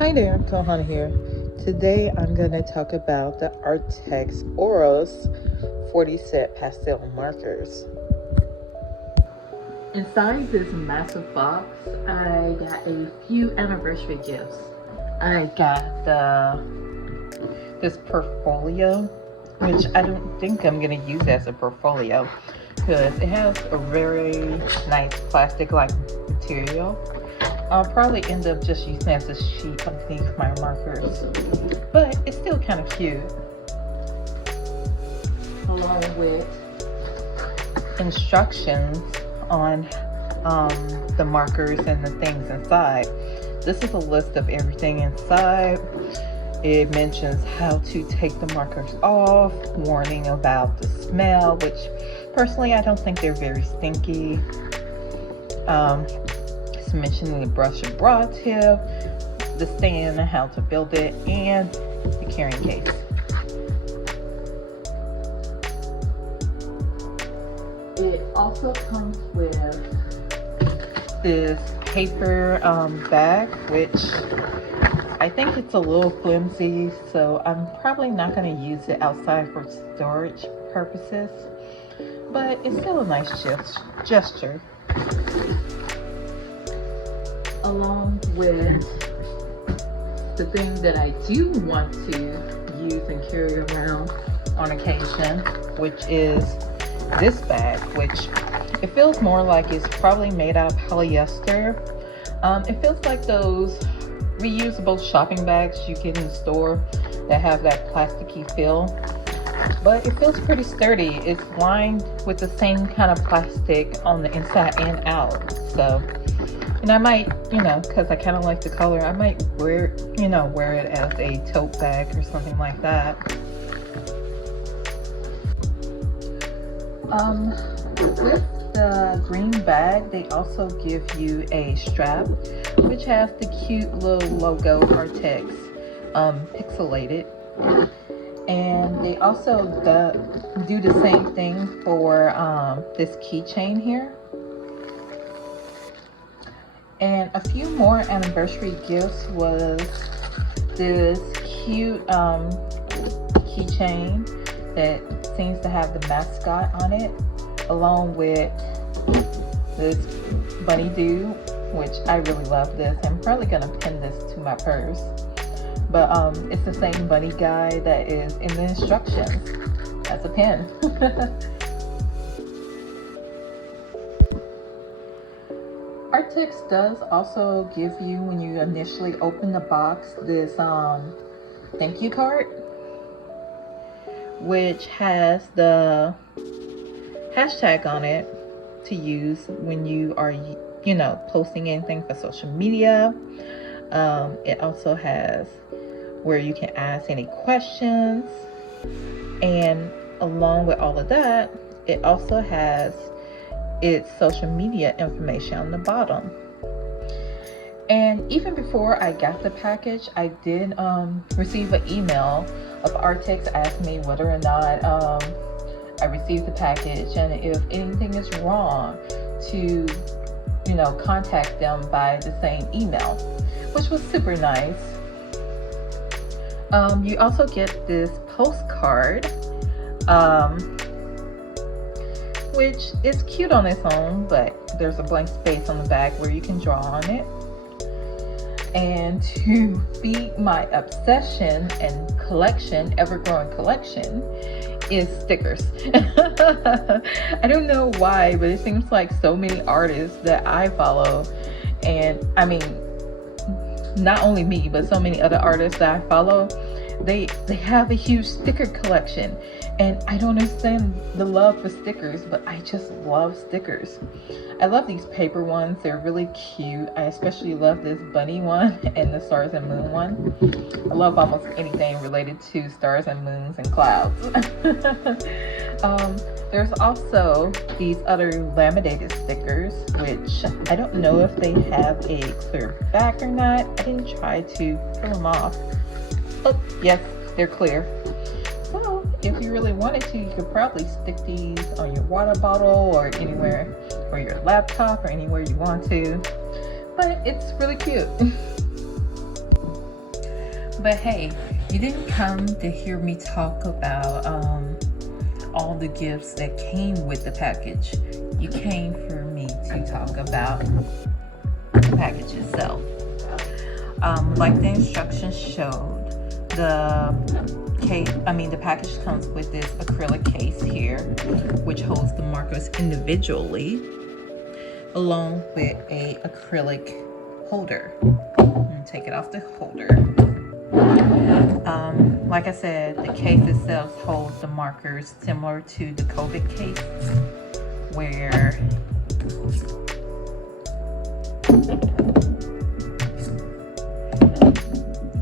Hi there, Kohana here. Today I'm going to talk about the Arrtx Oros 40 set pastel markers. Inside this massive box, I got a few anniversary gifts. I got this portfolio, which I don't think I'm going to use as a portfolio because it has a very nice plastic-like material. I'll probably end up just using it as a sheet underneath my markers, but it's still kind of cute. Along with instructions on the markers and the things inside. This is a list of everything inside. It mentions how to take the markers off, warning about the smell, which personally I don't think they're very stinky. It's mentioning the brush and broad tip, the stand and how to build it, and the carrying case. It also comes with this paper bag, which I think it's a little flimsy, so I'm probably not going to use it outside for storage purposes, but it's still a nice gesture. Along with the thing that I do want to use and carry around on occasion, which is this bag, which it feels more like it's probably made out of polyester. It feels like those reusable shopping bags you get in the store that have that plasticky feel, but it feels pretty sturdy. It's lined with the same kind of plastic on the inside and out. So, and I might, because I kind of like the color, I might wear it as a tote bag or something like that. With the green bag, they also give you a strap, which has the cute little logo Arrtx pixelated. And they also do the same thing for this keychain here. And a few more anniversary gifts was this cute keychain that seems to have the mascot on it, along with this bunny dude, which I really love this. I'm probably gonna pin this to my purse, but it's the same bunny guy that is in the instructions. That's a pin. Arrtx does also give you, when you initially open the box, this thank you card, which has the hashtag on it to use when you are, posting anything for social media. It also has where you can ask any questions, and along with all of that, it also has its social media information on the bottom. And even before I got the package, I did receive an email of Arrtx asking me whether or not I received the package, and if anything is wrong, to contact them by the same email, which was super nice. You also get this postcard, which is cute on its own, but there's a blank space on the back where you can draw on it. And to feed my obsession and collection, ever-growing collection, is stickers. I don't know why, but it seems like so many artists that I follow, and I mean, not only me, but so many other artists that I follow, they have a huge sticker collection. And I don't understand the love for stickers, but I just love stickers. I love these paper ones. They're really cute. I especially love this bunny one and the stars and moon one. I love almost anything related to stars and moons and clouds. There's also these other laminated stickers, which I don't know if they have a clear back or not. I didn't try to pull them off. Oh, yes, they're clear. So if you really wanted to, you could probably stick these on your water bottle or anywhere, or your laptop or anywhere you want to. But it's really cute. But hey, you didn't come to hear me talk about all the gifts that came with the package. You came for me to talk about the package itself. Like the instructions showed, the package comes with this acrylic case here, which holds the markers individually, along with a acrylic holder. I'm gonna take it off the holder. Like I said, the case itself holds the markers similar to the COVID case, where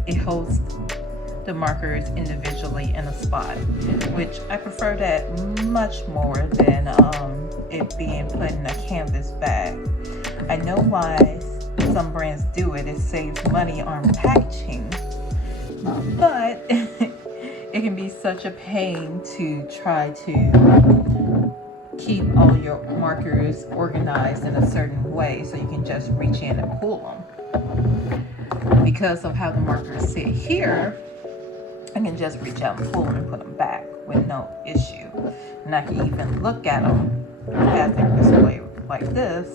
it holds the markers individually in a spot, which I prefer that much more than it being put in a canvas bag. I know why some brands do it. It saves money on packaging, but it can be such a pain to try to keep all your markers organized in a certain way so you can just reach in and pull them. Because of how the markers sit here, I can just reach out and pull them and put them back with no issue. And I can even look at them as they're displayed like this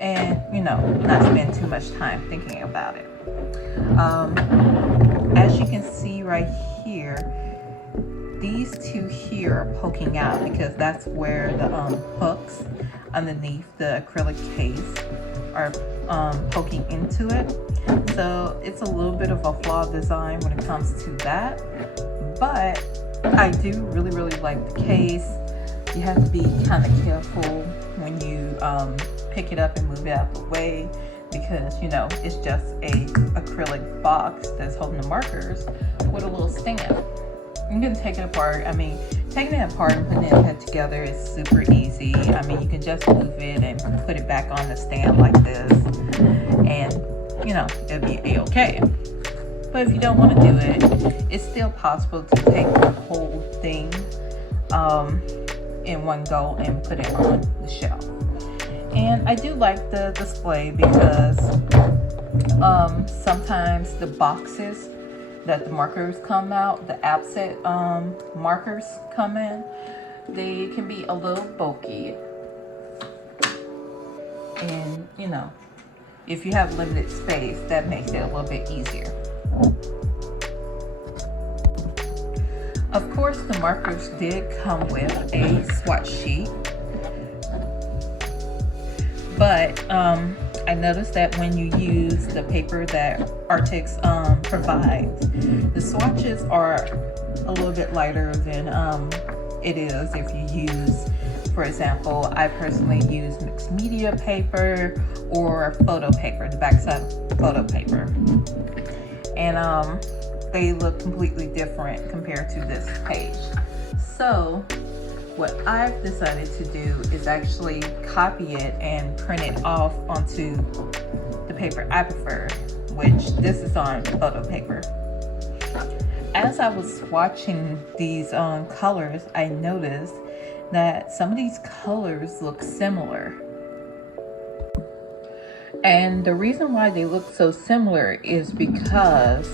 and, not spend too much time thinking about it. As you can see right here, these two here are poking out because that's where the hooks underneath the acrylic case are poking into it. So it's a little bit of a flawed design when it comes to that, but I do really like the case. You have to be kind of careful when you pick it up and move it out of the way, because it's just a acrylic box that's holding the markers with a little stand. You can take it apart. Taking it apart and putting it back together is super easy. You can just move it and put it back on the stand like this, and it'll be a-okay. But if you don't want to do it, it's still possible to take the whole thing in one go and put it on the shelf. And I do like the display because sometimes the boxes that the markers come out, the absent markers come in, they can be a little bulky. And if you have limited space, that makes it a little bit easier. Of course, the markers did come with a swatch sheet, but I noticed that when you use the paper that Arrtx provides, the swatches are a little bit lighter than it is if you use, for example, I personally use mixed media paper or photo paper, the backside of photo paper. And they look completely different compared to this page. So what I've decided to do is actually copy it and print it off onto the paper I prefer, which this is on photo paper. As I was swatching these colors, I noticed that some of these colors look similar. And the reason why they look so similar is because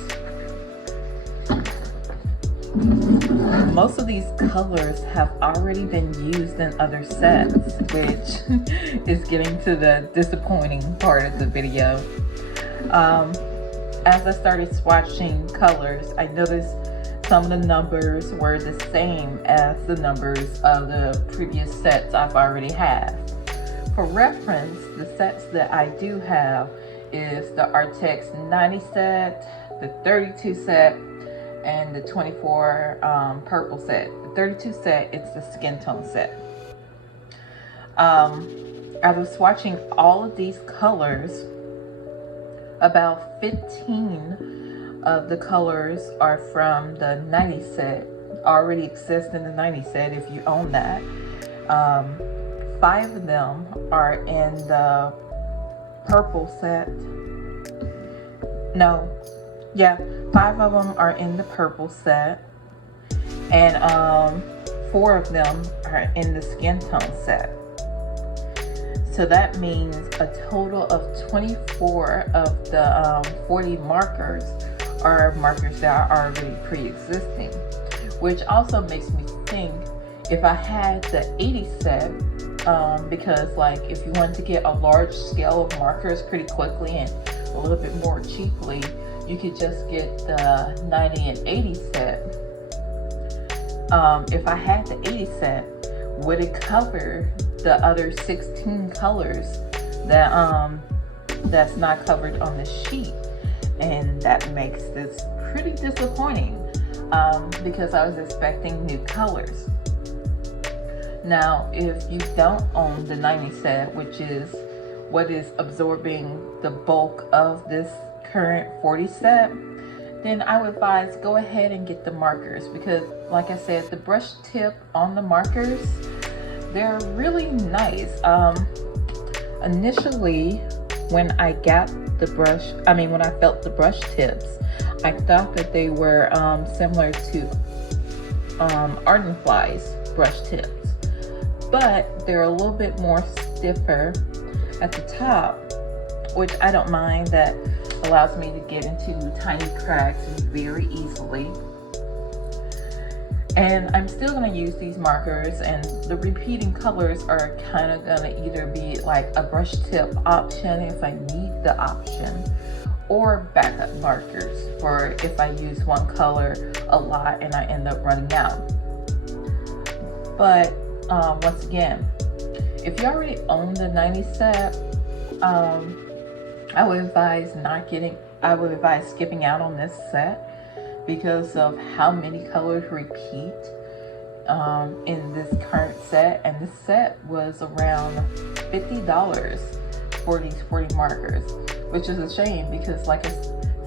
most of these colors have already been used in other sets, which is getting to the disappointing part of the video. As I started swatching colors, I noticed some of the numbers were the same as the numbers of the previous sets I've already had. For reference, the sets that I do have is the Arrtx 90 set, the 32 set, and the 24 purple set. The 32 set, it's the skin tone set. I was swatching all of these colors. About 15 of the colors are from the 90 set, already exist in the 90 set if you own that. 5 of them are in the purple set. No, yeah, 5 of them are in the purple set, and 4 of them are in the skin tone set. So that means a total of 24 of the 40 markers are markers that are already pre-existing, which also makes me think if I had the 80 set, because like if you wanted to get a large scale of markers pretty quickly and a little bit more cheaply, you could just get the 90 and 80 set. If I had the 80 set, would it cover the other 16 colors that that's not covered on the sheet? And that makes this pretty disappointing, because I was expecting new colors. Now, if you don't own the 90 set, which is what is absorbing the bulk of this current 40 set, then I would advise go ahead and get the markers, because like I said, the brush tip on the markers, they're really nice. Initially, when I got the brush, when I felt the brush tips, I thought that they were similar to Arrtx's brush tips, but they're a little bit more stiffer at the top, which I don't mind. That allows me to get into tiny cracks very easily. And I'm still going to use these markers, and the repeating colors are kind of going to either be like a brush tip option if I need the option, or backup markers for if I use one color a lot and I end up running out. But once again, if you already own the 90 set, I would advise skipping out on this set because of how many colors repeat in this current set. And this set was around $50 for these 40 markers, which is a shame because, like I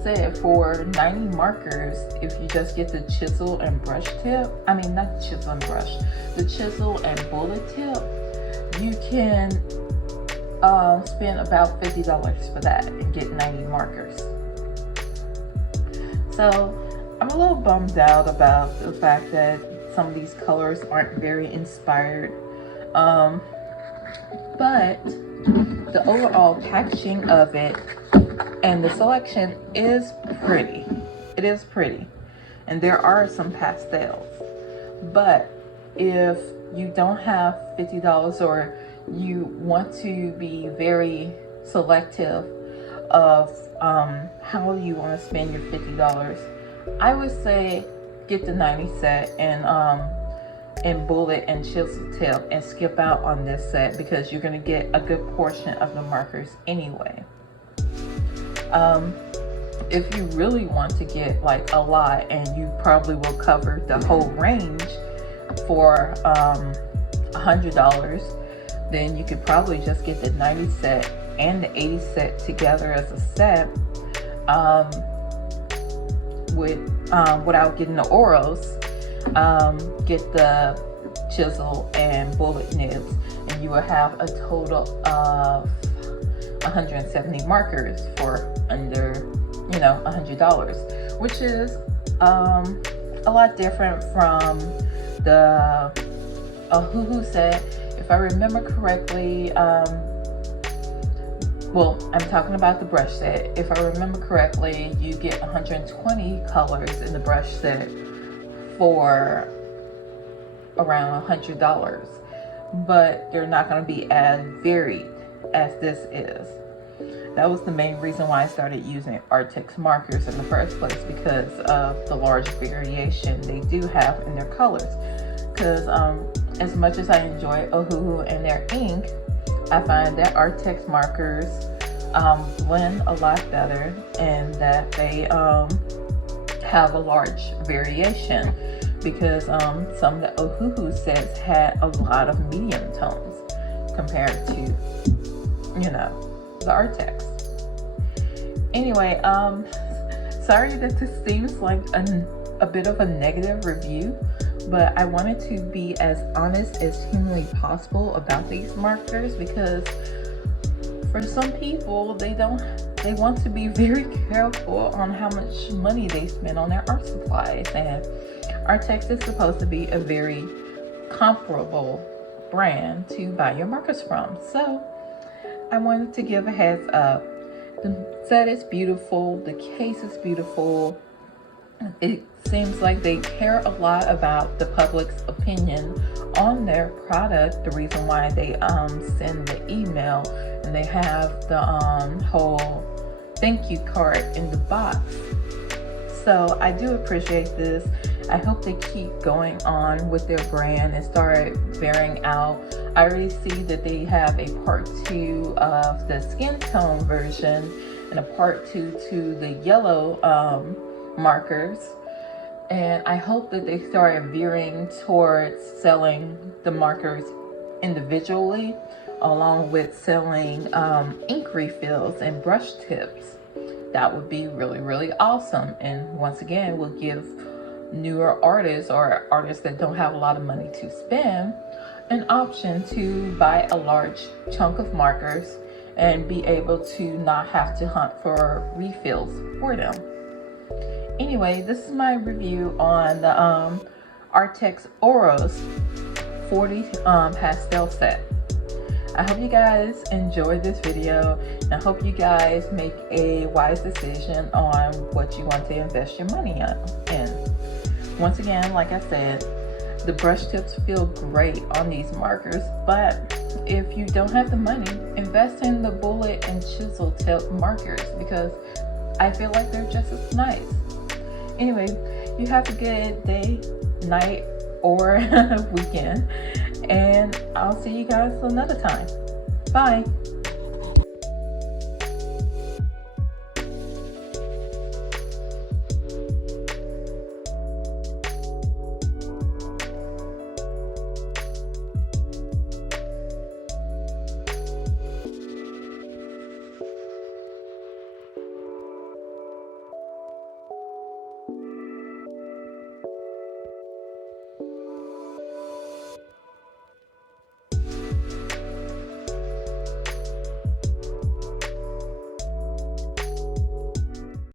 said, for 90 markers, if you just get the chisel and brush tip, not chisel and brush, the chisel and bullet tip, you can spend about $50 for that and get 90 markers. So I'm a little bummed out about the fact that some of these colors aren't very inspired, but the overall packaging of it and the selection is pretty. It is pretty, and there are some pastels. But if you don't have $50 or you want to be very selective of how you want to spend your $50, I would say get the 90 set and bullet and chisel tip and skip out on this set, because you're going to get a good portion of the markers anyway. If you really want to get like a lot, and you probably will cover the whole range for $100, then you could probably just get the 90 set and the 80 set together as a set, without getting the Oros. Get the chisel and bullet nibs, and you will have a total of 170 markers for under $100, which is a lot different from the Ohuhu set. If I remember correctly, I'm talking about the brush set. If I remember correctly, you get 120 colors in the brush set for around $100, but they're not going to be as varied as this is. That was the main reason why I started using Arrtx markers in the first place, because of the large variation they do have in their colors. Because as much as I enjoy Ohuhu and their ink, I find that Arrtx markers blend a lot better, and that they have a large variation, because some of the Ohuhu sets had a lot of medium tones compared to the Arrtx. Anyway, sorry that this seems like a bit of a negative review, but I wanted to be as honest as humanly possible about these markers, because for some people, they want to be very careful on how much money they spend on their art supplies, and Arrtx is supposed to be a very comparable brand to buy your markers from. So I wanted to give a heads up The set is beautiful. The case is beautiful. It seems like they care a lot about the public's opinion on their product. The reason why they send the email and they have the whole thank you card in the box. So I do appreciate this. I hope they keep going on with their brand and start bearing out. I already see that they have a part 2 of the skin tone version and a part 2 to the yellow markers. And I hope that they start veering towards selling the markers individually, along with selling ink refills and brush tips. That would be really, really awesome. And once again, will give newer artists or artists that don't have a lot of money to spend an option to buy a large chunk of markers and be able to not have to hunt for refills for them. Anyway, this is my review on the Arrtx Oros 40 pastel set. I hope you guys enjoyed this video, and I hope you guys make a wise decision on what you want to invest your money in. Once again, like I said, the brush tips feel great on these markers, but if you don't have the money, invest in the bullet and chisel tip markers because I feel like they're just as nice. Anyway, you have a good day, night, or weekend, and I'll see you guys another time. Bye.